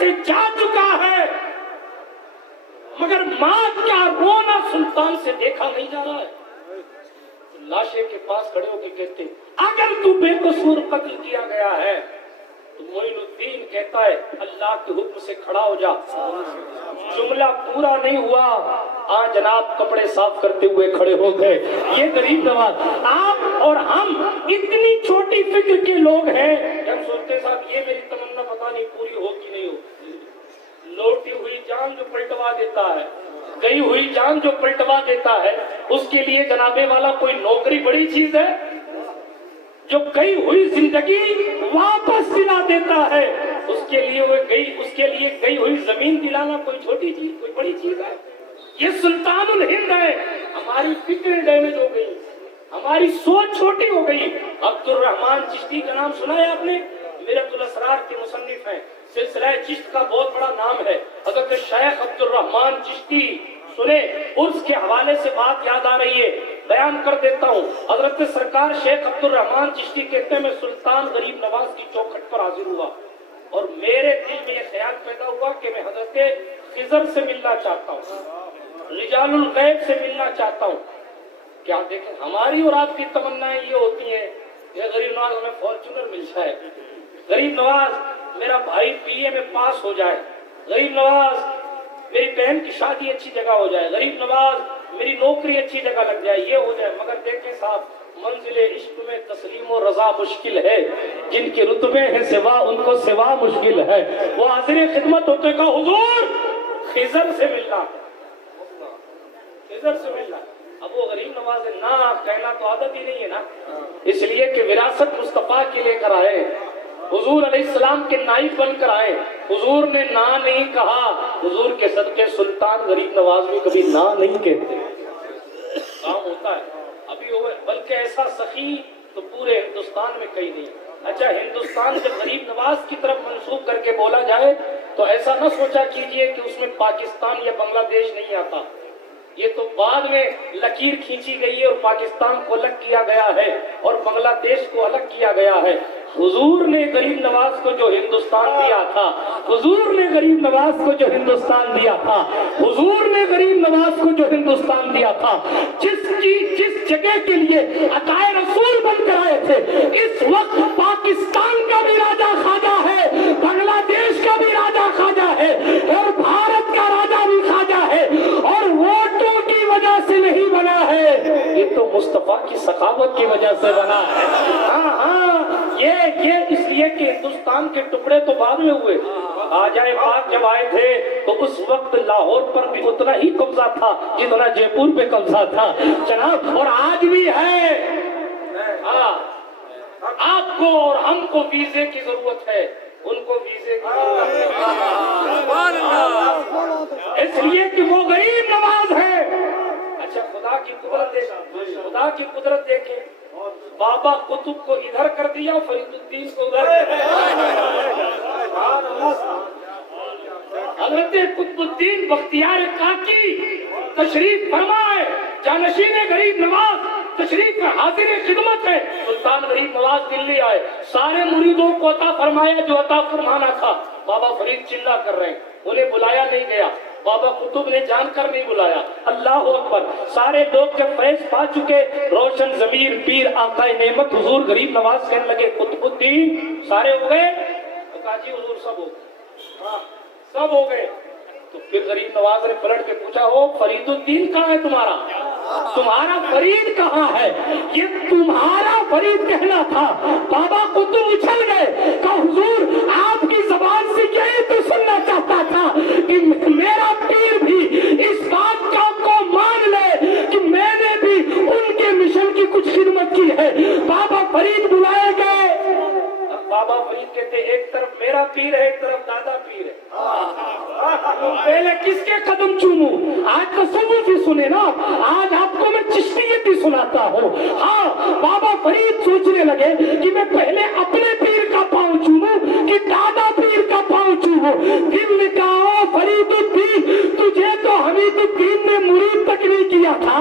سے جا چکا ہے، مگر ماں کا رونا سلطان سے دیکھا نہیں جا رہا ہے۔ لاشے کے پاس کھڑے ہو کے کہتے اگر تو بے قصور قتل کیا گیا ہے تو معین الدین کہتا ہے اللہ کے حکم سے کھڑا ہو جا۔ جملہ پورا نہیں ہوا، آج جناب کپڑے صاف کرتے ہوئے کھڑے ہو گئے۔ یہ غریب نواز، آپ اور ہم اتنی چھوٹی فکر کے لوگ ہیں کہ ہم سوچتے صاحب یہ میری تمنا پتہ نہیں پوری ہو کہ نہیں ہو۔ لوٹی ہوئی جان جو پلٹوا دیتا ہے، گئی ہوئی جان جو پلٹوا دیتا ہے، اس کے لیے جنابے والا کوئی نوکری بڑی چیز ہے؟ جو گئی ہوئی زندگی واپس دلا دیتا ہے، اس کے لیے گئی ہوئی زمین دلانا کوئی چھوٹی چیز، کوئی بڑی چیز ہے؟ یہ سلطان الہند ہے۔ ہماری فکر ڈیمیج ہو گئی، ہماری سوچ چھوٹی ہو گئی۔ عبد الرحمان چشتی کا نام سنا ہے آپ نے؟ میرت الاسرار کے مصنف ہیں، سلسلہ چشت کا بہت بڑا نام ہے۔ حضرت شیخ عبد الرحمان چشتی سنے، عرس کے حوالے سے بات یاد آ رہی ہے، بیان کر دیتا ہوں۔ حضرت سرکار شیخ عبد الرحمان چشتی کہتے ہیں میں سلطان غریب نواز کی چوکھٹ پر حاضر ہوا اور میرے دل میں یہ خیال پیدا ہوا کہ میں حضرت خضر سے ملنا چاہتا ہوں، رجال الغیب سے ملنا چاہتا ہوں۔ کیا دیکھیں ہماری اور آپ کی تمنائیں یہ ہوتی ہیں کہ غریب نواز ہمیں فارچونر مل جائے، غریب نواز میرا بھائی بی اے میں پاس ہو جائے، غریب نواز میری بہن کی شادی اچھی جگہ ہو جائے، غریب نواز میری نوکری اچھی جگہ لگ جائے، یہ ہو جائے۔ مگر دیکھیں صاحب، منزل عشق میں تسلیم و رضا مشکل ہے، جن کے رتبے ہیں سوا ان کو سوا مشکل ہے۔ وہ حاضر خدمت ہوتے کا حضور خضر سے ملنا، خضر سے ملنا۔ اب وہ غریب نواز ہے نا کہنا تو عادت ہی نہیں ہے نا، اس لیے کہ وراثت مصطفیٰ کے لے کر آئے، حضور علیہ السلام کے نائب بن کر آئے۔ حضور نے نا نہیں کہا، حضور کے صدقے سلطان غریب نواز بھی کبھی نا نہیں کہتے۔ کام ہوتا ہے ابھی ہوئے، بلکہ ایسا سخی تو پورے ہندوستان میں کہیں نہیں۔ اچھا ہندوستان جب غریب نواز کی طرف منسوب کر کے بولا جائے تو ایسا نہ سوچا کیجئے کہ اس میں پاکستان یا بنگلہ دیش نہیں آتا، یہ تو بعد میں لکیر کھینچی گئی ہے اور پاکستان کو الگ کیا گیا ہے اور بنگلہ دیش کو الگ کیا گیا ہے۔ حضور نے غریب نواز کو جو ہندوستان دیا تھا، حضور نے غریب نواز کو جو ہندوستان دیا تھا، حضور نے غریب نواز کو جو ہندوستان دیا تھا، جس جگہ کے لیے عطائے رسول بن کر آئے تھے، اس وقت پاکستان کا بھی راجہ خواجہ ہے، بنگلہ دیش کا بھی راجہ خواجہ ہے اور بھارت کا راجہ بھی خواجہ ہے، اور ووٹوں کی وجہ سے نہیں بنا ہے، یہ تو مصطفیٰ کی سخاوت کی وجہ سے بنا ہے۔ یہ اس لیے کہ ہندوستان کے ٹکڑے تو بعد میں ہوئے، آجائے پاک جب آئے تھے تو اس وقت لاہور پر بھی اتنا ہی قبضہ تھا جتنا جے پور پہ قبضہ تھا جناب، اور آج بھی ہے۔ آپ کو اور ہم کو ویزے کی ضرورت ہے، ان کو ویزے کی ضرورت ہے، اس لیے کہ وہ غریب نواز ہے۔ اچھا خدا کی قدرت دیکھیں، خدا کی قدرت دیکھیں، بابا قطب کو ادھر کر دیا، فرید الدین کو ادھر کر دیا۔ حضرت قطب الدین بختیار کاکی تشریف فرمائے، جانشین غریب نواز تشریف حاضر خدمت ہے۔ سلطان غریب نواز دلی آئے، سارے مریدوں کو عطا فرمایا جو عطا فرمانا تھا۔ بابا فرید چلا کر رہے ہیں، انہیں بلایا نہیں گیا، بابا قطب نے جان کر نہیں بلایا۔ اللہ اکبر، سارے لوگ جب فیض پا چکے، روشن ضمیر پیر آقا نعمت حضور غریب نواز کہنے لگے قطب الدین سارے ہو گئے؟ تو کہا جی حضور سب ہو گئے، سب ہو گئے۔ تو پھر غریب نواز نے پلٹ کے پوچھا ہو فرید الدین کہاں ہے تمہارا؟ تمہارا فرید کہاں ہے؟ یہ تمہارا فرید کہنا تھا۔ بابا قطب اچھل گئے کہ حضور آپ کی زبان سے یہی تو سننا چاہتا تھا کہ میرا پیر بھی اس بات کو مان لے کہ میں نے بھی ان کے مشن کی کچھ خدمت کی ہے۔ بابا فرید بلائے گئے، بابا فرید کہتے ایک طرف میرا پیر ہے، ایک طرف دادا پیر ہے، پہلے کس کے قدم چوموں؟ آج تصوف ہی سنے نا، آج آپ کو میں چشتیت ہی سناتا ہوں۔ ہاں بابا فرید سوچنے لگے کہ میں پہلے اپنے پیر کا پاؤں چوموں کہ دادا پیر کا پاؤں چوموں۔ پھر نے کہا فرید الدین تجھے تو حمید الدین نے مرید تک نہیں کیا تھا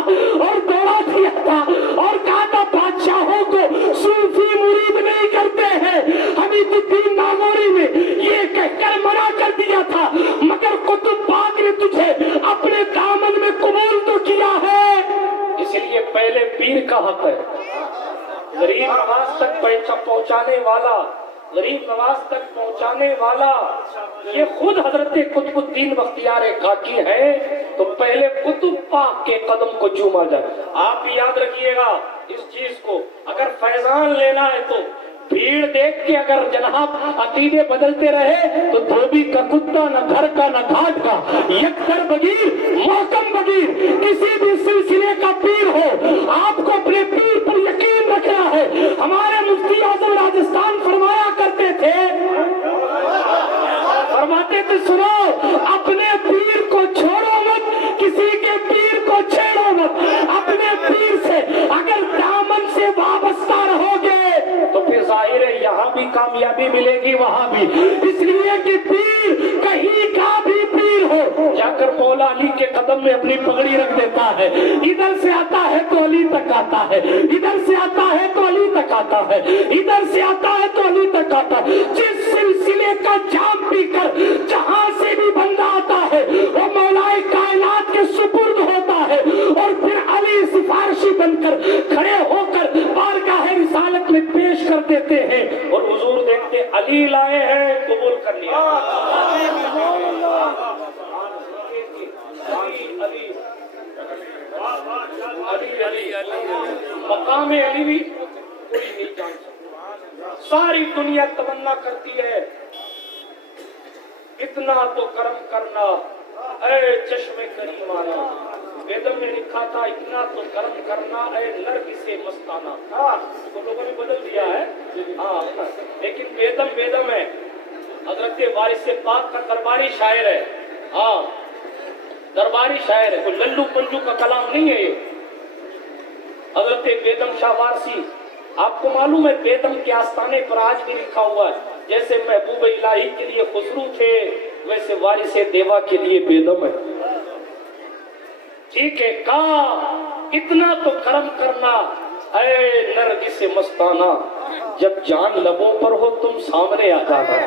اور دوڑا دیا تھا اور کہا تھا بادشاہوں کو صوفی مرید نہیں کرتے ہیں۔ حمید الدین ناگوری نے یہ کہہ کر منع کر دیا پیر کا حق ہے. غریب نواز تک پہنچانے والا، غریب نواز تک پہنچانے والا یہ خود حضرت قطب الدین بختیار کاکی ہے. تو پہلے قطب پاک کے قدم کو چوما جائے. آپ بھی یاد رکھیے گا اس چیز کو. اگر فیضان لینا ہے تو بھیڑ دیکھ کے اگر جناب عقیدے بدلتے رہے تو دھوبی کا کتا نہ گھر کا نہ گھاٹ کا، یکسر بگیر محکم بگیر کسی بھی سلسلے کا پیر ہو، آپ کو اپنے پیر پر یقین رکھنا ہے. ہمارے مفتی اعظم راجستھان فرمایا کرتے تھے، فرماتے تھے سنو اپنے پیر کو چھوڑو مت، کسی کے پیر کو چھیڑو مت. اپنے پیر سے اگر دامن سے وابستہ رہو گے تو پھر ظاہر ہے یہاں بھی کامیابی ملے گی وہاں بھی. اس لیے کہ پیر کہیں کا بھی پیر ہو جا کر مولا علی کے قدم میں اپنی پگڑی رکھ دیتا ہے. ادھر سے آتا ہے تو علی تک آتا ہے، ادھر سے آتا ہے تو علی تک آتا ہے، ادھر سے آتا ہے تو علی تک آتا ہے. جس سلسلے کا جام پی کر جہاں سے بھی بندہ آتا ہے وہ مولا کائنات کے سپرد ہوتا ہے اور پھر علی سفارشی بن کر کھڑے ہو کر بارگاہ رسالت میں پیش کر دیتے ہیں. اور حضور دیکھتے علی لائے ہیں قبول کر لیا. مقام علی بھی کوئی نہیں جان سکتا. ساری دنیا تمنا کرتی ہے اتنا تو کرم کرنا اے چشم کریم آیا. بیدم میں لکھا تھا اتنا تو کرم کرنا اے نرگس مستانہ. تو لوگوں نے بدل دیا ہے لیکن بیدم ہے. حضرت وارث پاک کا درباری شاعر ہے. درباری شاعر ہے، کوئی للو پنجو کا کلام نہیں ہے یہ. حضرت بیدم شاہ وارثی، آپ کو معلوم ہے بیدم کے آستانے پر آج بھی لکھا ہوا ہے جیسے محبوب الہی کے لیے خسرو تھے ویسے وارث دیوا کے لیے بیدم ہے. ٹھیک ہے کہا اتنا تو کرم کرنا اے نرگس مستانہ، جب جان لبوں پر ہو تم سامنے آ جانا.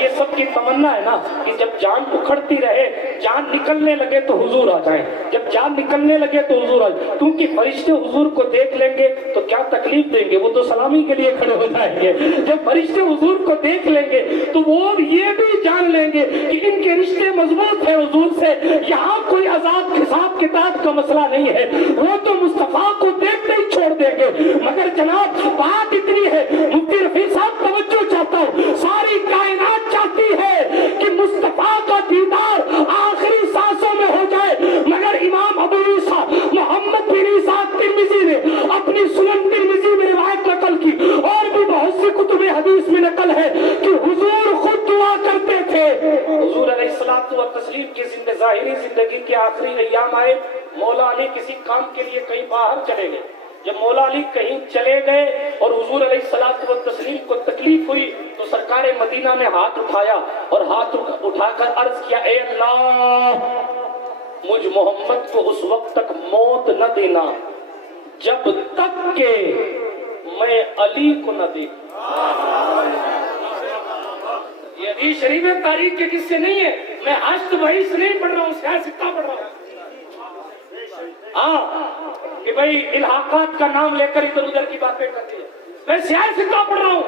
یہ سب کی تمنا ہے نا کہ جب جان اکھڑتی رہے، جان نکلنے لگے تو حضور آ جائیں. جب جان نکلنے لگے تو حضور آ جائیں، کیونکہ فرشتے حضور کو دیکھ لیں گے تو کیا تکلیف دیں گے، وہ تو سلامی کے لیے کھڑے ہو جائیں گے. جب فرشتے حضور کو دیکھ لیں گے تو وہ یہ بھی جان لیں گے کہ ان کے رشتے مضبوط ہیں حضور سے، یہاں کوئی عذاب حساب کتاب کا مسئلہ نہیں ہے. وہ تو مصطفیٰ کو دیکھتے ہی چھوڑ دیں گے. مگر جناب بات اتنی ہے، مفتی رفیع صاحب توجہ چاہتا ہوں، ساری کائنات چاہتی ہے کہ مصطفیٰ کا دیدار آخری سانسوں میں ہو جائے. مگر امام ابو عیسیٰ محمد بن عیسیٰ ترمذی نے اپنی سنن ترمذی میں روایت نقل کی اور بھی بہت سی کتب حدیث میں نقل ہے کہ حضور خود دعا کرتے تھے. حضور علیہ الصلوۃ والتسلیم کی ظاہری زندگی کے آخری ایام آئے. مولا علی کسی کام کے لیے کہیں باہر چلے گئے. جب مولا علی کہیں چلے گئے اور حضور علیہ الصلوۃ والتسلیم کو تکلیف ہوئی تو سرکار مدینہ نے ہاتھ اٹھایا اور ہاتھ اٹھا کر عرض کیا اے اللہ مجھ محمد کو اس وقت تک موت نہ دینا جب تک کہ میں علی کو نہ دیکھوں. یہ حدیث شریف تاریخ کے قصے نہیں ہے، میں حشت بحث نہیں پڑھ رہا ہوں، سیاہ سکہ پڑھ رہا ہوں. کہ بھئی الحاقات کا نام لے کر ادھر ادھر کی باتیں کرتے ہیں، میں سیاہ سکہ پڑھ رہا ہوں.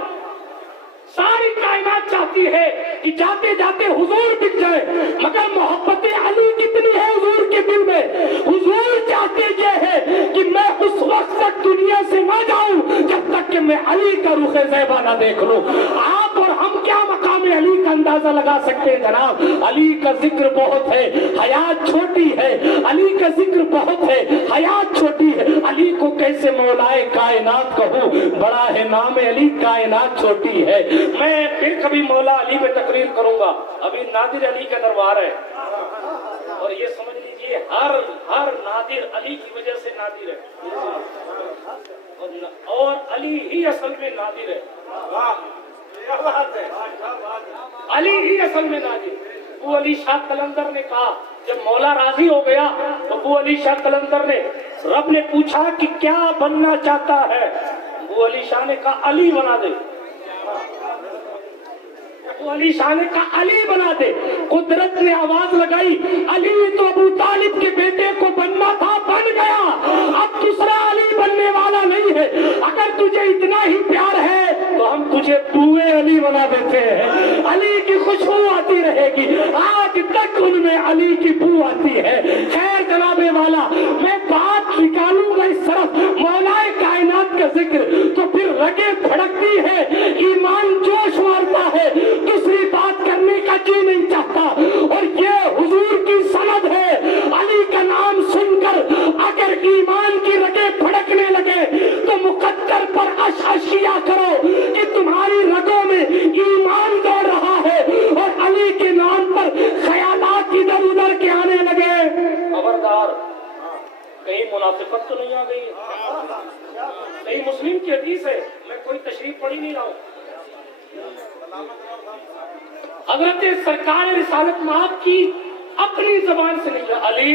ساری کائنات چاہتی ہے کہ جاتے جاتے حضور دکھ جائے، مگر محبت علی کتنی ہے حضور کے دل میں. حضور چاہتے یہ ہے کہ میں اس وقت تک دنیا سے نہ جاؤں جب تک کہ میں علی کا رخ زیبا نہ دیکھ لوں. آپ اور ہم کیا مقام علی کا اندازہ لگا سکتے ہیں جناب؟ علی کا ذکر بہت ہے، حیات چھوٹی ہے. علی کا ذکر بہت ہے، حیات چھوٹی ہے. علی کو کیسے مولائے کائنات کہوں؟ بڑا ہے نام علی، کائنات چھوٹی ہے. میں پھر کبھی مولا علی میں تقریر کروں گا. ابھی نادر علی کا دربار ہے اور یہ سمجھ لیجیے ہر نادر علی کی وجہ سے نادر ہے اور علی ہی اصل میں نادر ہے. علی ہی اصل میں نادر. ابو علی شاہ قلندر نے کہا جب مولا راضی ہو گیا تو ابو علی شاہ قلندر نے رب نے پوچھا کہ کیا بننا چاہتا ہے؟ ابو علی شاہ نے کہا علی بنا دے. ابو علی شاہ نے کہا علی بنا دے. قدرت نے آواز لگائی علی تو ابو طالب کے بیٹے کو بننا تھا، بن گیا. اب دوسرا علی بننے والا تجھے اتنا ہی پیار ہے تو ہم تجھے بوئے علی بنا دیتے ہیں، علی کی خوشبو آتی رہے گی، آج تک ان میں علی کی بو آتی ہے۔ خیر جناب والا، میں بات نکالوں گا اس طرف مولا کائنات کا ذکر تو پھر رگیں پھڑکتی ہے، ایمان جوش مارتا ہے، دوسری بات کرنے کا جی نہیں چاہتا۔ اور یہ حضور کی سند ہے، علی کا نام سن کر اگر ایمان کی رگیں پھڑکنے لگے تو مقدر پر اش کیا کرو کہ تمہاری رگوں میں ایمان دوڑ رہا ہے اور علی کے نام پر خیالات ادھر ادھر کے آنے لگے۔ خبردار، کہیں منافقت تو نہیں آ گئی؟ کہیں مسلم کی حدیث ہے، میں کوئی تشریح پڑھی نہیں رہا ہوں۔ حضرت سرکار رسالت مآب کی اپنی زبان سے نکلا، علی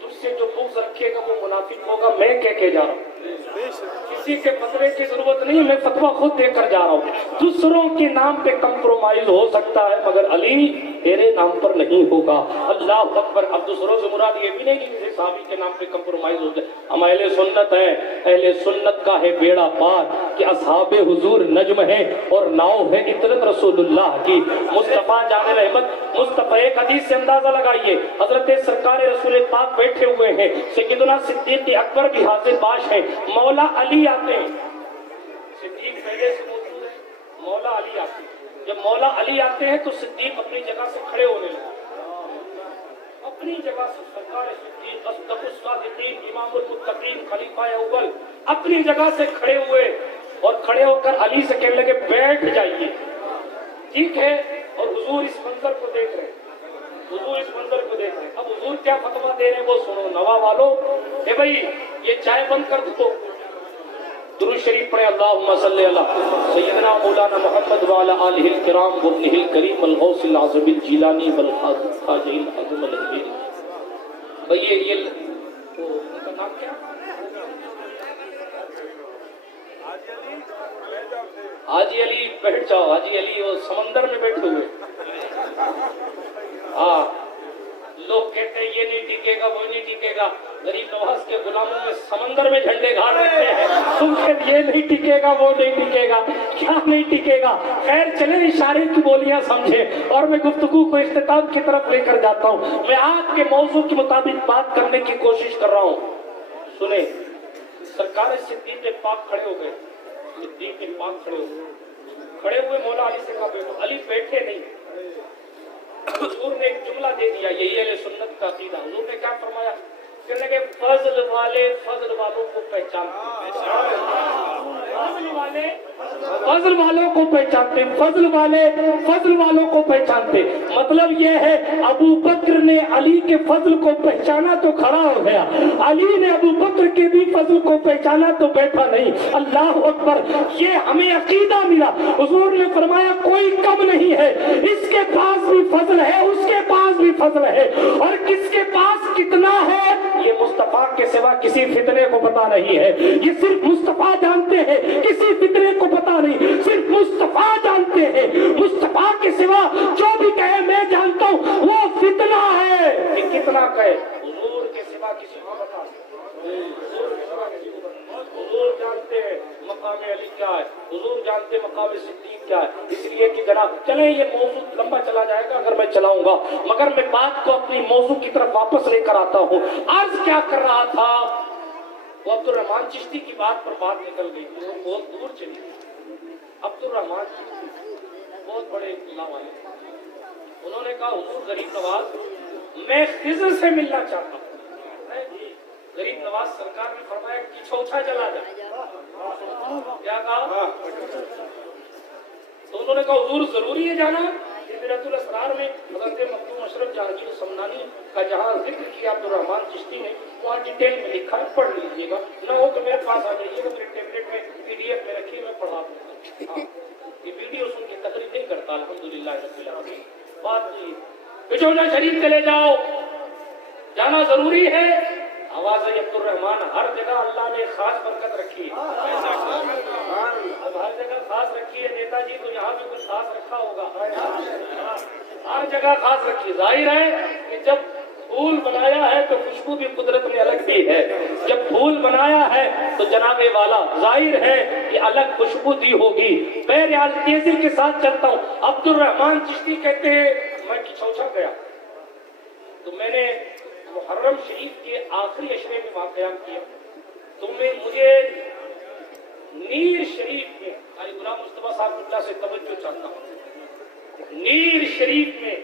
تجھ سے جو بغض رکھے گا وہ منافق ہوگا، میں کہہ کے جا رہا ہوں۔ کسی کے فتوے کی ضرورت نہیں، میں فتویٰ خود دے کر جا رہا ہوں۔ دوسروں کے نام پہ کمپرومائز ہو سکتا ہے مگر علی تیرے نام پر نہیں ہوگا۔ اللہ اکبر۔ اب دوسروں سے مراد یہ بھی نہیں کہ کسی صحابی کے نام پہ کمپرومائز ہو جائے۔ ہم اہل سنت ہیں، اہل سنت کا ہے بیڑا پار کہ اصحاب حضور نجم ہے اور ناؤ ہے اطرت رسول اللہ کی۔ مصطفیٰ جان رحمت، مصطفیٰ ایک حدیث سے اندازہ لگائیے، حضرت سرکار رسول پاک بیٹھے ہوئے ہیں، سیدنا صدیق اکبر بھی حاضر باش ہیں، مولا علی آتے ہیں، صدیق پہلے سے موجود ہے، مولا علی آتے ہیں۔ جب مولا علی آتے ہیں تو صدیق اپنی جگہ سے کھڑے ہونے لگے، اپنی جگہ سے سرکار صدیق اصدق الصادقین امام المتقین خلیفہ اول اپنی جگہ سے کھڑے ہوئے اور کھڑے ہو کر علی سے کہنے لگے بیٹھ جائیے، ٹھیک ہے؟ اور حضور اس منظر کو دیکھ رہے ہیں، حضور اس منظر کو دیکھ رہے ہیں۔ اب حضور کیا فتویٰ دے رہے ہیں وہ سنو۔ نوا والو، اے بھائی یہ چائے بند کر دو، درود شریف پڑھیں، اللہم صلی علی سیدنا مولانا محمد وعلی آلہ الکرام وابنہ الکریم الغوث العظم الجیلانی والخواجہ العظم الجلیل۔ بھئی یہ ان کا نام کیا؟ حاجی علی، بیٹھ جاؤ حاجی علی، وہ سمندر میں بیٹھے ہوئے۔ ہاں، لوگ کہتے ہیں یہ نہیں ٹکے گا، وہ نہیں ٹکے گا، غریب نواز کے غلاموں میں سمندر میں جھنڈے گاڑ رکھتے ہیں، تم کہتے یہ نہیں ٹکے گا، وہ نہیں ٹکے گا، کیا نہیں ٹکے گا؟ خیر چلیں اشارے کی بولیاں سمجھیں اور میں گفتگو کو اختتام کی طرف لے کر جاتا ہوں۔ میں آپ کے موضوع کے مطابق بات کرنے کی کوشش کر رہا ہوں۔ سنیں، سرکار صدیق پاک کھڑے ہو گئے، صدیق پاک کھڑے ہوئے مولا علی سے کہا بیٹھو۔ علی بیٹھے نہیں، حضور نے ایک جملہ دے دیا، یہی اہل سنت کا عقیدہ۔ حضور نے کیا فرمایا؟ کہنے کہ فضل والے فضل والوں کو پہچانتے، فضل والوں کو پہچانتے، فضل والے فضل والوں کو پہچانتے۔ مطلب یہ ہے ابو بکر نے علی کے فضل کو پہچانا تو کھڑا ہو گیا، علی نے ابو بکر کے بھی فضل کو پہچانا تو بیٹھا نہیں۔ اللہ اکبر، یہ ہمیں عقیدہ ملا۔ حضور نے فرمایا کوئی کم نہیں ہے، اس کے پاس بھی فضل ہے، اس کے پاس بھی فضل ہے، اور کس کے پاس کتنا ہے یہ مصطفیٰ کے سوا کسی فتنے کو پتا نہیں ہے۔ یہ صرف مصطفیٰ جانتے ہیں، کسی فتنے کو پتا نہیں، صرف مصطفیٰ جانتے ہیں۔ مصطفیٰ کے سوا جو بھی کہے میں جانتا ہوں وہ فتنہ ہے کہ کتنا کہے، حضور کے سوا کسی کو پتا نہیں، حضور کے سوا کسی کو پتا نہیں۔ حضور جانتے ہیں مقام علی کیا ہے، حضور جانتے مقام صدیق کیا ہے۔ اس لیے کہ جناب چلیں یہ موضوع لمبا چلا جائے گا اگر میں چلاؤں گا، مگر میں بات کو اپنی موضوع کی طرف واپس لے کر آتا ہوں۔ عرض کیا کر رہا تھا، وہ عبد الرحمن چشتی کی بات پر بات نکل گئی، وہ بہت دور چلی گئی۔ عبد الرحمن چشتی بہت بڑے اللہ والے، انہوں نے کہا حضور غریب نواز میں خضر سے ملنا چاہتا ہوں۔ غریب نواز سرکار نے فرمایا کہ چھوچا چلا جائے، کیا کہا؟ تو انہوں نے کہا حضور ضروری ہے جانا؟ سدرۃ الاسرار میں حضرت مخدوم اشرف جہانگیر سمنانی کا جہاں ذکر کیا عبد الرحمن چشتی نے، وہاں ڈیٹیل میں لکھا ہے، پڑھ لیجیے گا، نہ ہو تو میرے پاس آ جائیے گا، میرے ٹیبلٹ میں PDF میں رکھیے، میں پڑھا دوں گا۔ یہ ویڈیو سن کے تقریر نہیں کرتا الحمدللہ رب العالمین۔ بات نہیں، پچھوڑا شریف چلے جاؤ، جانا ضروری ہے۔ آواز ہے عبد الرحمن، ہر جگہ اللہ نے خاص برکت رکھی ہے، اب ہر جگہ خاص رکھی ہے، نیتا جی تو یہاں بھی کچھ خاص رکھا ہوگا، ہر جگہ خاص رکھی۔ ظاہر ہے کہ جب پھول بنایا ہے تو خوشبو بھی قدرت نے الگ دی ہے. جب پھول بنایا ہے تو جناب والا ظاہر ہے کہ الگ خوشبو دی ہوگی. بہرحال تیزی کے ساتھ چلتا ہوں. عبد الرحمان چشتی کہتے ہیں میں کچھوچا گیا تو میں نے محرم شریف کے آخری اشرے میں وہاں قیام کیا تو مجھے نیر شریف میں قاری غلام مصطفیٰ صاحب اللہ سے توجہ چاہتا ہوں. نیر شریف میں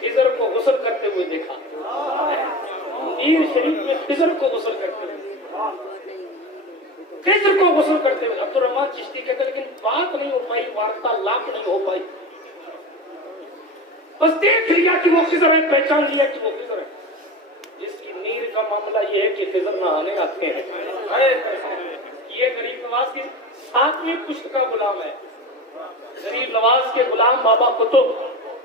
خضر کو غسل کرتے ہوئے دیکھا. نیر شریف میں خضر کو غسل کرتے ہوئے خضر کو غسل کرتے ہوئے. عبد الرحمان چشتی کہتے لیکن بات نہیں ہو پائی, وارتالاپ نہیں ہو پائی. بس دیکھ لیا کہ وہ خضر ہے, پہچان لیا کہ وہ خضر ہے. جس کی نیر کا معاملہ یہ ہے کہ خضر نہانے آتے ہیں. یہ غریب نواز کی 7ویں پشت کا غلام ہے. غریب نواز کے غلام بابا قطب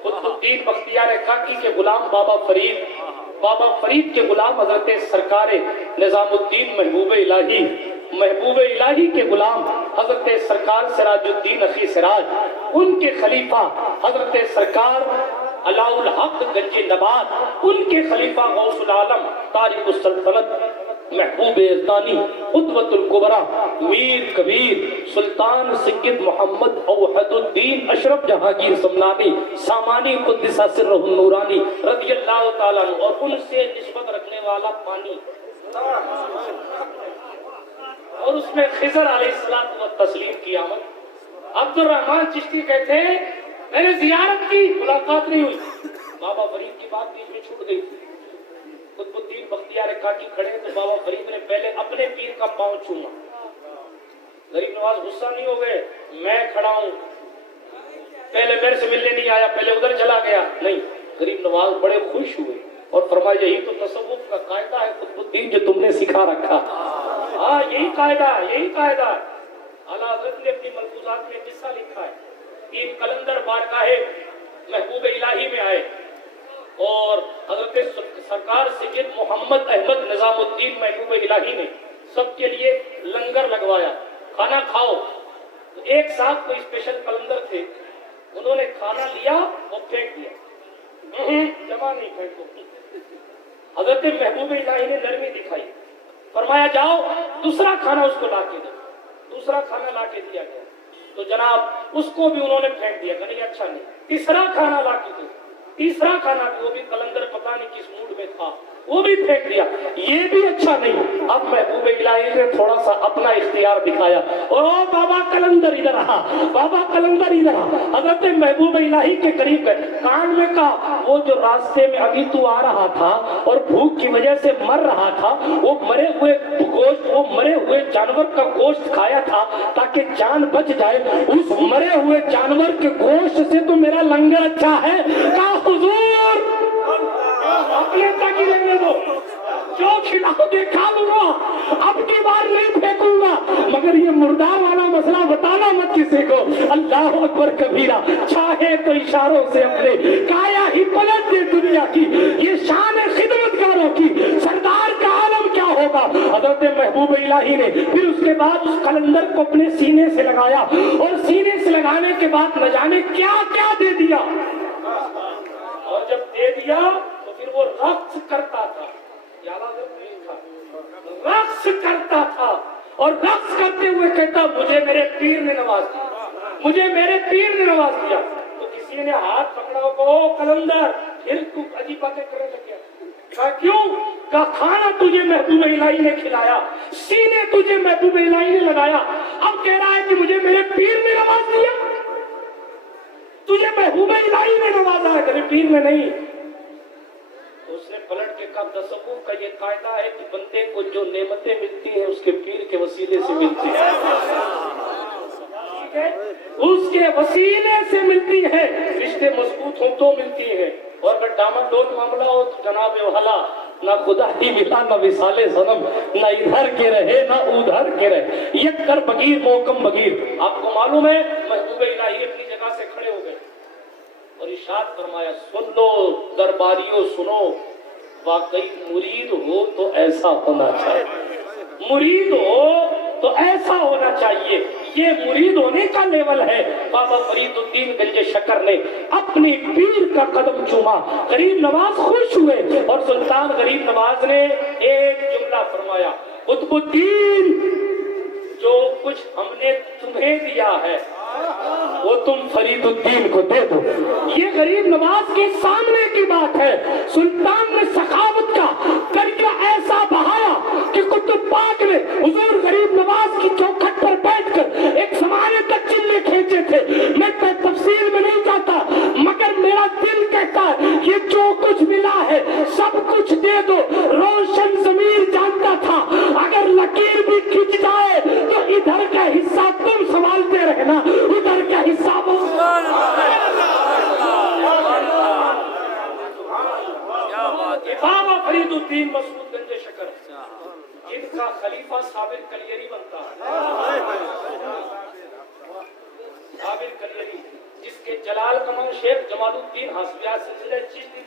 الدین بختیار کاکی کے غلام بابا فرید کے غلام حضرت سرکار نظام الدین محبوب الہی کے غلام حضرت سرکار سراج الدین اخی سراج, ان کے خلیفہ حضرت سرکار علاء الحق گنج نبات, ان کے خلیفہ غوث العالم تاریخ السلطنت محبوب یزدانی قدوۃ الکبریٰ میر کبیر سلطان سید محمد اوحد الدین اشرف جہانگیر سمنانی سامانی قدس سرہ النورانی رضی اللہ تعالیٰ عنہ, اور ان سے نسبت رکھنے والا پانی اور اس میں خضر علیہ السلام و تسلیم کی آمد. عبد الرحمان چشتی کہتے ہیں میں نے زیارت کی, ملاقات نہیں ہوئی. بابا فرید کی بات بیچ میں چھوٹ گئی تھی. قطب الدین بختیار کاکی کھڑے تو بابا فرید نے پہلے اپنے پیر کا پاؤں چوما. غریب نواز غصہ نہیں ہو گئے, میں کھڑا ہوں, پہلے میرے سے ملنے نہیں آیا, پہلے ادھر چلا گیا. نہیں, غریب نواز بڑے خوش ہوئے اور فرمایا یہی تو تصوف کا قاعدہ ہے قطب الدین جو تم نے سکھا رکھا. ہاں یہی قاعدہ ہے. اعلیٰ حضرت نے اپنی ملفوظات میں قصہ لکھا ہے. 3 قلندر بارگاہ محبوب الہی میں آئے اور حضرت سرکار سید محمد احمد نظام الدین محبوب الہی نے سب کے لیے لنگر لگوایا, کھانا کھاؤ. ایک ساتھ کوئی اسپیشل قلندر تھے, انہوں نے کھانا لیا اور پھینک دیا. جمع نہیں پھینکو. حضرت محبوب الہی نے نرمی دکھائی, فرمایا جاؤ دوسرا کھانا اس کو لا کے دو. دوسرا کھانا لا کے دیا گیا تو جناب اس کو بھی انہوں نے پھینک دیا کہ نہیں اچھا نہیں. تیسرا کھانا لا کے دو. تیسرا کھانا وہ بھی قلندر پتہ نہیں کس موڈ میں تھا, وہ بھی پھینک دیا. یہ بھی اچھا نہیں. اب محبوب الہی نے تھوڑا سا اپنا اختیار دکھایا اور بابا قلندر ادھر آ, بابا قلندر ادھر آ. حضرت محبوب الہی کے قریب گئے, کان میں کہا وہ جو راستے میں ابھی تو آ رہا تھا اور بھوک کی وجہ سے مر رہا تھا, وہ مرے ہوئے گوشت, وہ مرے ہوئے جانور کا گوشت کھایا تھا تاکہ جان بچ جائے. اس مرے ہوئے جانور کے گوشت سے تو میرا لنگر اچھا ہے. کہا حضور اپنے تک ہی رہنے دو, جو کھلاؤ گے کھا لوں گا, اب کی بار نہیں پھینکوں گا, مگر یہ مردار والا مسئلہ بتانا مت کسی کو. اللہ اکبر کبیرہ. چاہے تو اشاروں سے اپنے کایا ہی پلٹ دے دنیا کی. یہ شان خدمتگاروں کی, سردار کا عالم کیا ہوگا. حضرت محبوب الہی نے پھر اس کے بعد اس قلندر کو اپنے سینے سے لگایا اور سینے سے لگانے کے بعد نہ جانے کیا کیا دے دیا. اور جب دے دیا تو پھر وہ رقص کرتا تھا. رقص کرتا تھا اور رقص کرتے ہوئے کہتا مجھے میرے پیر نے نواز دیا, مجھے میرے پیر نے نواز دیا. تو کسی نے ہاتھ پکڑا او قلندر پھر تو عجیب باتیں کرنے لگ گیا. کہا کیوں؟ کہا کھانا تجھے محبوب الہی نے کھلایا, سینے تجھے محبوب الہی نے لگایا, اب کہہ رہا ہے کہ مجھے میرے پیر نے نواز دیا. تجھے محبوب الہی نے نوازا ہے, تیرے پیر نے نہیں. اس نے پلٹ کے کہا تصوف کا یہ قاعدہ ہے کہ بندے کو جو نعمتیں ملتی ہیں اس کے پیر کے وسیلے سے ملتی ہیں. اس کے وسیلے سے ملتی ہے, رشتے مضبوط ہوں تو ملتی ہیں. اور اگر ڈاما ڈول معاملہ ہو تو جناب والا نہ خدا ہی ملا نہ وصال صنم, نہ ادھر کے رہے نہ ادھر کے رہے. یک کر بگیر محکم بگیر. آپ کو معلوم ہے محبوب الہی اپنی جگہ سے کھڑے ہو گئے اور ارشاد فرمایا سن لو درباریوں سنو, واقعی مرید ہو تو ایسا ہونا چاہیے, مرید ہو تو ایسا ہونا چاہیے. یہ مرید ہونے کا لیول ہے. بابا فرید الدین گنج شکر نے اپنے پیر کا قدم چوما. غریب نواز خوش ہوئے اور سلطان غریب نواز نے ایک جملہ فرمایا, قطب الدین جو کچھ ہم نے تمہیں دیا ہے وہ تم فرید الدین کو دے دو. یہ غریب نواز کے سامنے کی بات ہے. سلطان نے سخاوت کا دریا ایسا بہایا کہ قطب پاک نے حضور غریب نواز کی چوکھٹ پر بیٹھ کر ایک زمانے تک چلے کھینچے تھے. میں تفصیل میں نہیں جاتا مگر میرا دل کہتا ہے یہ جو کچھ ملا ہے سب کچھ دے دو. روشن ضمیر جانتا تھا اگر لکیر بھی کھنچ جائے تو ادھر کا حصہ تم سنبھالتے رہنا, ادھر کا حصہ بابا فرید الدین مسعود گنج شکر جن کا خلیفہ صابر کلیری بنتا ہے. صابر کلیری جس کے جلال کا نام شیخ جمال الدین ہاسوی, سلسلہ چشتی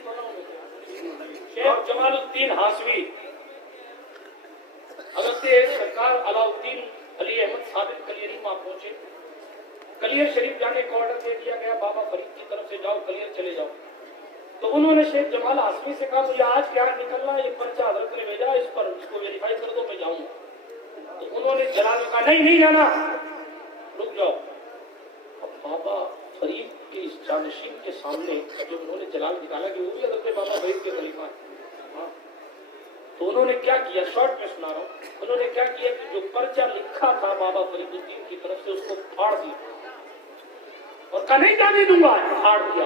شیخ جمال الدین ہاسوی حضرت سرکار علاء الدین علی احمد صابر کلیری وہاں پہنچے. کلیر شریف جانے کا آرڈر دے دیا گیا, بابا فرید کی طرف سے جاؤ کلیر چلے جاؤ. تو انہوں نے شیخ جمال ہاشمی سے کہا مجھے آج کیا نکلنا, یہ پرچہ حضرت نے بھیجا, اس پر اس کو ویریفائی کر دو, میں جاؤں. تو انہوں نے جلال میں کہا نہیں جانا, رک جاؤ. اب بابا فرید کے اس جانشین کے سامنے جب انہوں نے جلال نکالا کہ وہ بھی حضرت بابا فرید کے خلیفہ ہیں, تو انہوں نے کیا کیا, شارٹ میں سنا رہا ہوں, انہوں نے کیا کیا کہ جو پرچہ لکھا تھا بابا فرید الدین کی طرف سے اس کو پھاڑ دیا اور کہا نہیں جانے دوں گا, پھاڑ دیا.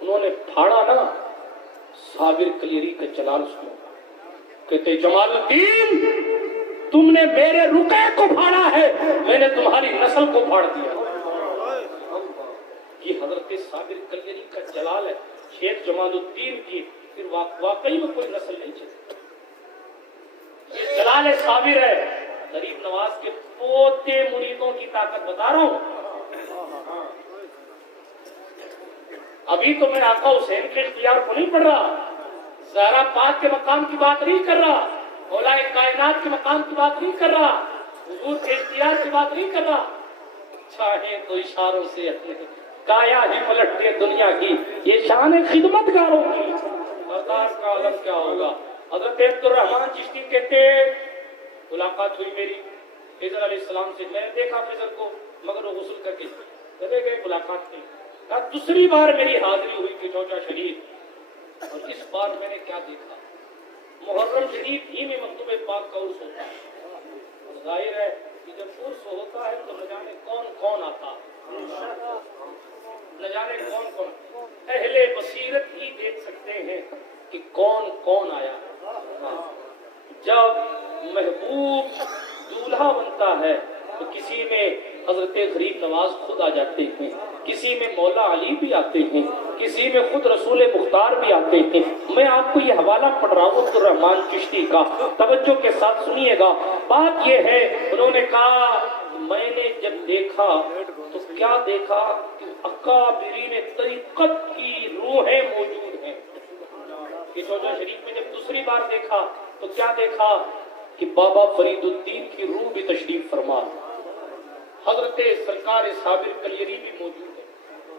انہوں نے پھاڑا نا, صابر کلیری کا جلال سنو, کہتے جمال الدین تم نے میرے رقعے کو پھاڑا ہے, میں نے تمہاری نسل کو پھاڑ دیا. یہ حضرت صابر کلیری کا جلال ہے. شیخ جمال الدین کی پھر واقعی میں کوئی نسل نہیں چلتی. یہ جلال صابر ہے. غریب نواز کے پوتے مریدوں کی طاقت بتا رہا ہوں. ابھی تو میں آقا حسین کے اختیار کو نہیں پڑھ رہا, زہرا پاک کے مقام کی بات نہیں کر رہا, مولا کائنات کے مقام کی بات نہیں کر رہا, حضور کے اختیار کی بات نہیں کر رہا. چاہے تو اشاروں سے کایا ہی پلٹ دے دنیا کی, یہ شان خدمت گاروں کی. مردار کا عالم کیا ہوگا. حضرت عبد الرحمن چشتی کہتے ملاقات ہوئی میری خضر علیہ السلام سے, میں نے دیکھا خضر کو مگر وہ غسل کر کے چلے گئے, ملاقات کی. دوسری بار میری حاضری ہوئی کہ چوچا شریف, اور اس بار میں نے کیا دیکھا, محرم شریف ہی میں مکتوب پاک کا عرس ہوتا ہے. ظاہر ہے کہ جب عرس ہوتا ہے تو نہ جانے کون کون آتا, نہ جانے کون کون. اہل بصیرت ہی دیکھ سکتے ہیں کہ کون کون آیا. جب محبوب دولہا بنتا ہے تو کسی میں حضرت غریب نواز خود آ جاتے ہیں, کسی میں مولا علی بھی آتے ہیں, کسی میں خود رسول مختار بھی آتے ہیں. میں آپ کو یہ حوالہ پڑھ رہا ہوں عبد الرحمن چشتی کا, توجہ کے ساتھ سنیے گا. بات یہ ہے, انہوں نے کہا میں نے جب دیکھا تو کیا دیکھا کہ اکابرین طریقت کی روحیں موجود ہیں. یہ چوجا شریف میں جب دوسری بار دیکھا تو کیا دیکھا کہ بابا فرید الدین کی روح بھی تشریف فرما, حضرت سرکار صابر کلیری بھی موجود ہے,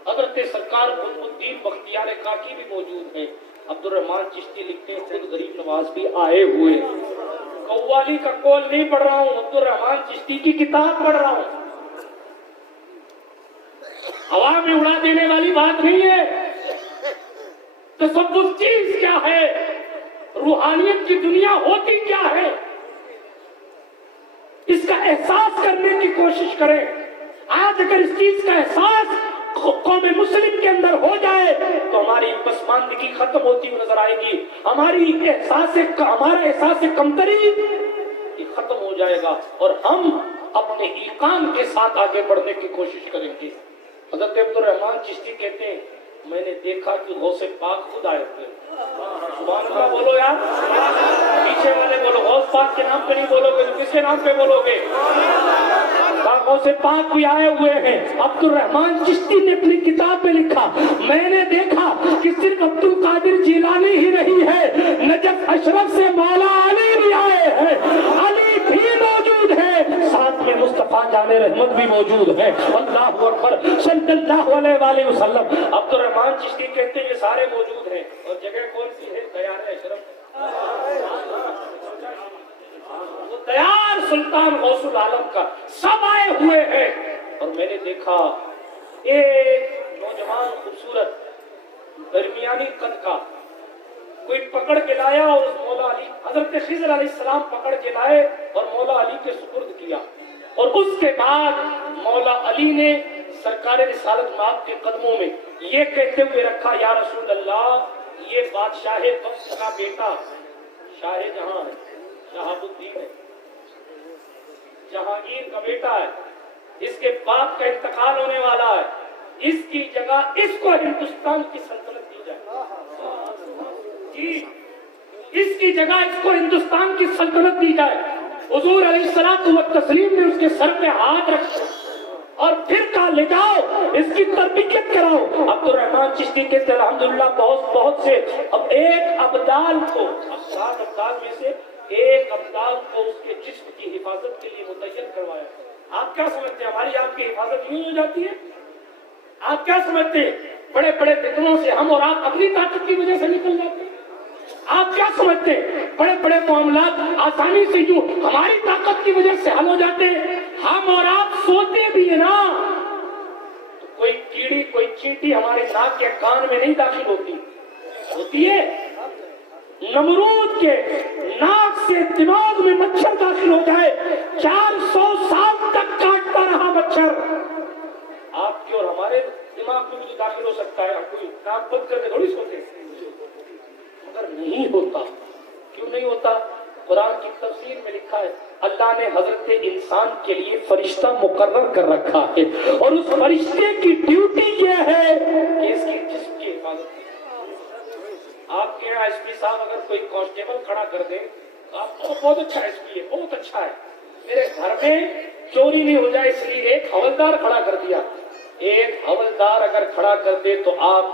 حضرت سرکار قطب الدین بختیار کاکی بھی موجود ہیں. عبد الرحمن چشتی لکھتے ہیں خود غریب نواز بھی آئے ہوئے. قوالی کا قول نہیں پڑھ رہا ہوں, عبد الرحمن چشتی کی کتاب پڑھ رہا ہوں. ہوا میں اڑا دینے والی بات نہیں ہے. تصوف چیز کیا ہے, روحانیت کی دنیا ہوتی کیا ہے, اس کا احساس کرنے کی کوشش کریں. آج اگر اس چیز کا احساس قوم مسلم کے اندر ہو جائے تو ہماری پسماندگی ختم ہوتی نظر آئے گی, ہمارا احساس کمتری ختم ہو جائے گا اور ہم اپنے ایقان کے ساتھ آگے بڑھنے کی کوشش کریں گے. حضرت عبد الرحمن چشتی کہتے ہیں میں نے دیکھا کہ غوث پاک خود آئے تھے. سبحان اللہ بولو یار, پیچھے والے بولو. غوث پاک کے نام پہ نہیں بولو گے تو کس کے نام پہ بولو گے؟ غوث پاک بھی آئے ہوئے ہیں. عبد الرحمن چشتی نے اپنی کتاب میں لکھا میں نے دیکھا کہ صرف عبد القادر جیلانی ہی نہیں ہے, نجف اشرف سے مولا علی بھی آئے ہیں, علی بھی موجود ہے, ساتھ میں مصطفیٰ جان دربان رحمت بھی موجود ہیں. اللہ اکبر صلی اللہ علیہ وآلہ وسلم. عبد الرحمان چشتی کہتے ہیں یہ سارے موجود ہیں. اور جگہ کون سی ہے؟ دیار اشرف. وہ دیار سلطان غوث العالم کا سب آئے ہوئے ہیں. اور میں نے دیکھا ایک نوجوان خوبصورت درمیانی قد کا کوئی پکڑ کے لایا اور اس مولا علی حضرت خضر علیہ السلام پکڑ کے لائے اور مولا علی کے سپرد کیا. اور اس کے بعد مولا علی نے سرکار رسالت مآب کے قدموں میں یہ کہتے ہوئے رکھا یا رسول اللہ یہ بادشاہ وقت کا بیٹا شاہ جہاں ہے, شہاب الدین ہے, جہانگیر کا بیٹا ہے, اس کے باپ کا انتقال ہونے والا ہے, اس کی جگہ اس کو ہندوستان کی سلطنت دی جائے جی, اس کی جگہ اس کو ہندوستان کی سلطنت دی جائے. حضور علیہ الصلوۃ والتسلیم نے اس کے سر پہ ہاتھ رکھا اور پھر کہا لے جاؤ اس کی تربیت کراؤ. عبد الرحمان چشتی کہتے الحمدللہ بہت سے اب ایک ابدال کو سات ابدال میں سے ایک ابدال کو اس کے جسم کی حفاظت کے لیے متعین کروایا. آپ کیا سمجھتے ہیں ہماری آپ کی حفاظت یوں ہو جاتی ہے؟ آپ کیا سمجھتے ہیں بڑے بڑے فتنوں سے ہم اور آپ اپنی طاقت کی وجہ سے نکل جاتے ہیں؟ آپ کیا سمجھتے ہیں بڑے بڑے معاملات آسانی سے یوں ہماری طاقت کی وجہ سے حل ہو جاتے ہیں؟ ہم اور آپ سوتے بھی ہیں نا تو کوئی کیڑی کوئی چینٹی ہمارے ناک کے کان میں نہیں داخل ہوتی ہے. نمرود کے ناک سے دماغ میں مچھر داخل ہو جائے 400 سال تک کاٹتا رہا مچھر. آپ کی اور ہمارے دماغ میں بھی داخل ہو سکتا ہے. آپ کوئی ناک بند کر کے تھوڑی سوتے مگر نہیں ہوتا. کیوں نہیں ہوتا؟ قرآن کی تفسیر میں لکھا ہے اللہ نے حضرت انسان کے لیے فرشتہ مقرر کر رکھا ہے اور اس فرشتے کی ڈیوٹی یہ ہے کہ اس کی جسم کی حفاظت. آپ کے یہاں ایس پی صاحب اگر کوئی کانسٹیبل کھڑا کر دے آپ کو بہت اچھا ایس پی ہے, بہت اچھا ہے, میرے گھر میں چوری نہیں ہو جائے اس لیے ایک حوالدار کھڑا کر دیا. ایک حوالدار اگر کھڑا کر دے تو آپ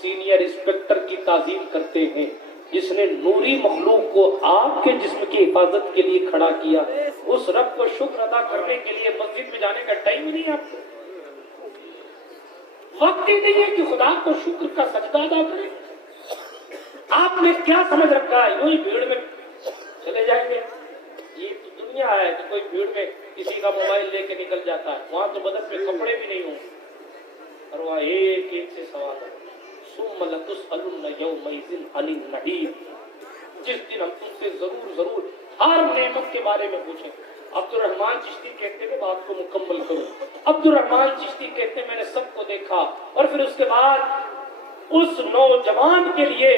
سینئر انسپکٹر کی تعظیم کرتے ہیں جس نے نوری مخلوق کو آپ کے جسم کی حفاظت کے لیے کھڑا کیا. اس رب کو شکر ادا کرنے کے لیے مسجد میں جانے کا ٹائم نہیں, آپ کو وقت ہی نہیں ہے کہ خدا کو شکر کا سجدہ ادا کریں. آپ نے کیا سمجھ رکھا ہے یوں ہی بھیڑ میں چلے جائیں گے؟ یہ تو دنیا ہے کہ کوئی بھیڑ میں کسی کا موبائل لے کے نکل جاتا ہے. وہاں تو بدن پہ کپڑے بھی نہیں ہوں اور وہاں ایک ایک سے سوال ہے ثم لتسألن یومئذ عن النعیم. جس دن ہم تم سے ضرور ہر نعمت کے بارے میں پوچھیں. عبد الرحمان چشتی کہتے ہیں بات کو مکمل کروں. عبد الرحمان چشتی کہتے ہیں میں نے سب کو دیکھا اور پھر اس کے بعد اس نوجوان کے لیے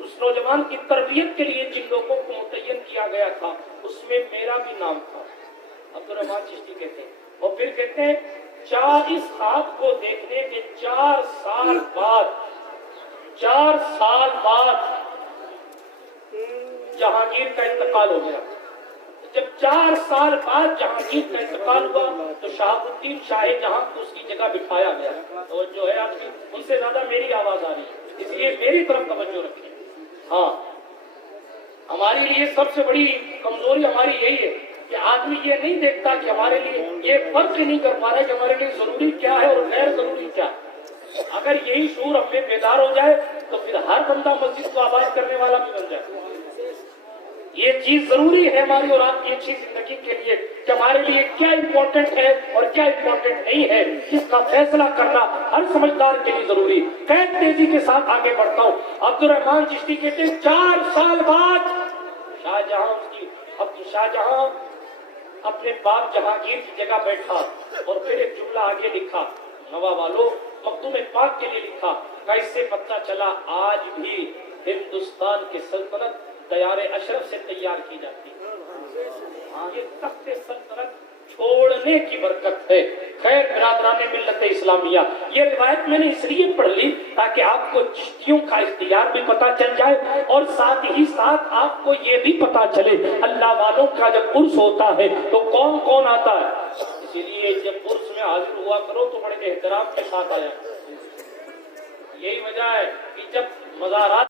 اس نوجوان کی تربیت کے لیے جن لوگوں کو متعین کیا گیا تھا اس میں میرا بھی نام تھا. عبد الرحمان چشتی کہتے ہیں اور پھر کہتے ہیں اس خواب کو دیکھنے کے 4 سال بعد جہانگیر کا انتقال ہو گیا. جب 4 سال بعد جہانگیر کا انتقال ہوا تو شہاب الدین شاہ جہاں کو اس کی جگہ بٹھایا گیا. اور جو ہے آپ کی ان سے زیادہ میری آواز آ رہی ہے اس لیے میری طرف توجہ رکھیں. ہاں ہماری لیے سب سے بڑی کمزوری ہماری یہی ہے کہ آدمی یہ نہیں دیکھتا کہ ہمارے لیے یہ فرق نہیں کر پا رہا کہ ہمارے لیے ضروری کیا ہے اور غیر ضروری کیا. اگر یہی شعور ہم میں بیدار ہو جائے تو پھر ہر بندہ مسجد کو آباد کرنے والا بھی بن جائے. یہ چیز ضروری ہے ہماری اور آپ کی اچھی زندگی کے لیے کہ ہمارے لیے کیا امپورٹنٹ ہے اور کیا امپورٹنٹ نہیں ہے اس کا فیصلہ کرنا ہر سمجھدار کے لیے ضروری. تیزی کے ساتھ آگے بڑھتا ہوں. عبد الرحمان چشتی کہتے ہیں 4 سال بعد شاہجہاں اپنے باپ جہانگیر کی جگہ بیٹھا اور پھر ایک جملہ آگے لکھا نوا والو مخدوم پاک کے لیے لکھا کہ اس سے پتہ چلا آج بھی ہندوستان کی سلطنت دیار اشرف سے تیار کی جاتی ہے. یہ تخت سلطنت چھوڑنے کی برکت ہے. خیر برادران ملت اسلامیہ یہ روایت میں نے اس لیے پڑھ لی تاکہ آپ کو چشتیوں کا اختیار بھی پتا چل جائے اور ساتھ ہی ساتھ آپ کو یہ بھی پتا چلے اللہ والوں کا جب عرس ہوتا ہے تو کون کون آتا ہے. اسی لیے جب عرس میں حاضر ہوا کرو تو بڑے احترام کے ساتھ آیا. یہی وجہ ہے کہ جب مزارات